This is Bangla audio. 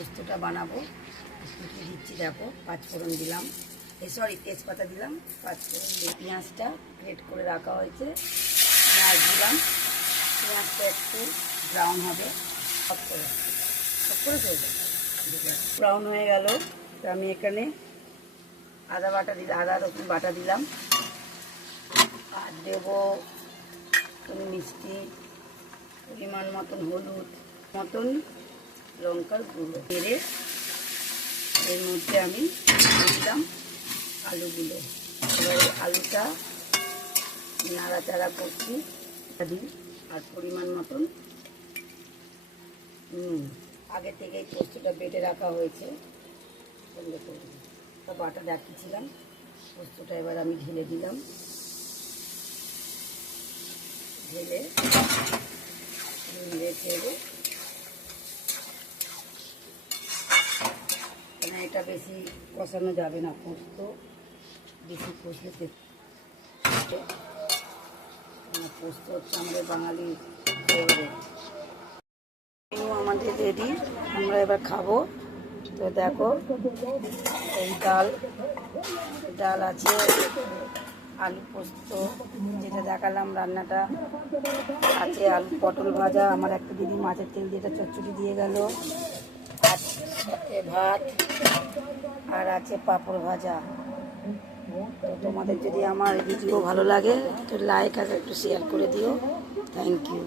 পোস্তটা বানাবো। কী কী দিচ্ছি দেখো, পাঁচফোড়ন দিলাম, তেজপাতা দিলাম, পাঁচফোড়ন দিয়ে পেঁয়াজটা গ্রেট করে রাখা হয়েছে, পেঁয়াজ দিলাম। পেঁয়াজটা একটু ব্রাউন হবে, সব করেছে ব্রাউন হয়ে গেল। তো আমি এখানে আদা রসুন বাটা দিলাম, আর দেবো মিষ্টি, পরিমাণ মতন হলুদ, মতন লঙ্কার গুঁড়ো বেড়ে এর মধ্যে আমি দিলাম আলুগুলো। এবারে আলুটা নাড়াচাড়া করছি, দিই আর পরিমাণ মতন আগে থেকেই পোস্তটা বেটে রাখা হয়েছে, বাটা রাখিছিলাম। পোস্তটা এবার আমি ঢেলে দিলাম, ঢেলে রেখে দেবো। এটা বেশি কষানো যাবে না, পোস্ত বেশি কষলে পোস্ত হচ্ছে আমাদের বাঙালি ফেভারিট। আমাদের রেডি, আমরা এবার খাবো। তো দেখো, এই ডাল আছে, আলু পোস্ত যেটা দেখালাম রান্নাটা আছে, আলু পটল ভাজা, আমার একটা দিদি মাছের তেল দিয়ে চচ্চড়ি দিয়ে গেল, সাথে ভাত, আর আছে পাঁপড় ভাজা। তো তোমাদের যদি আমার ভিডিও ভালো লাগে তো লাইক আর একটু শেয়ার করে দিও। Thank you.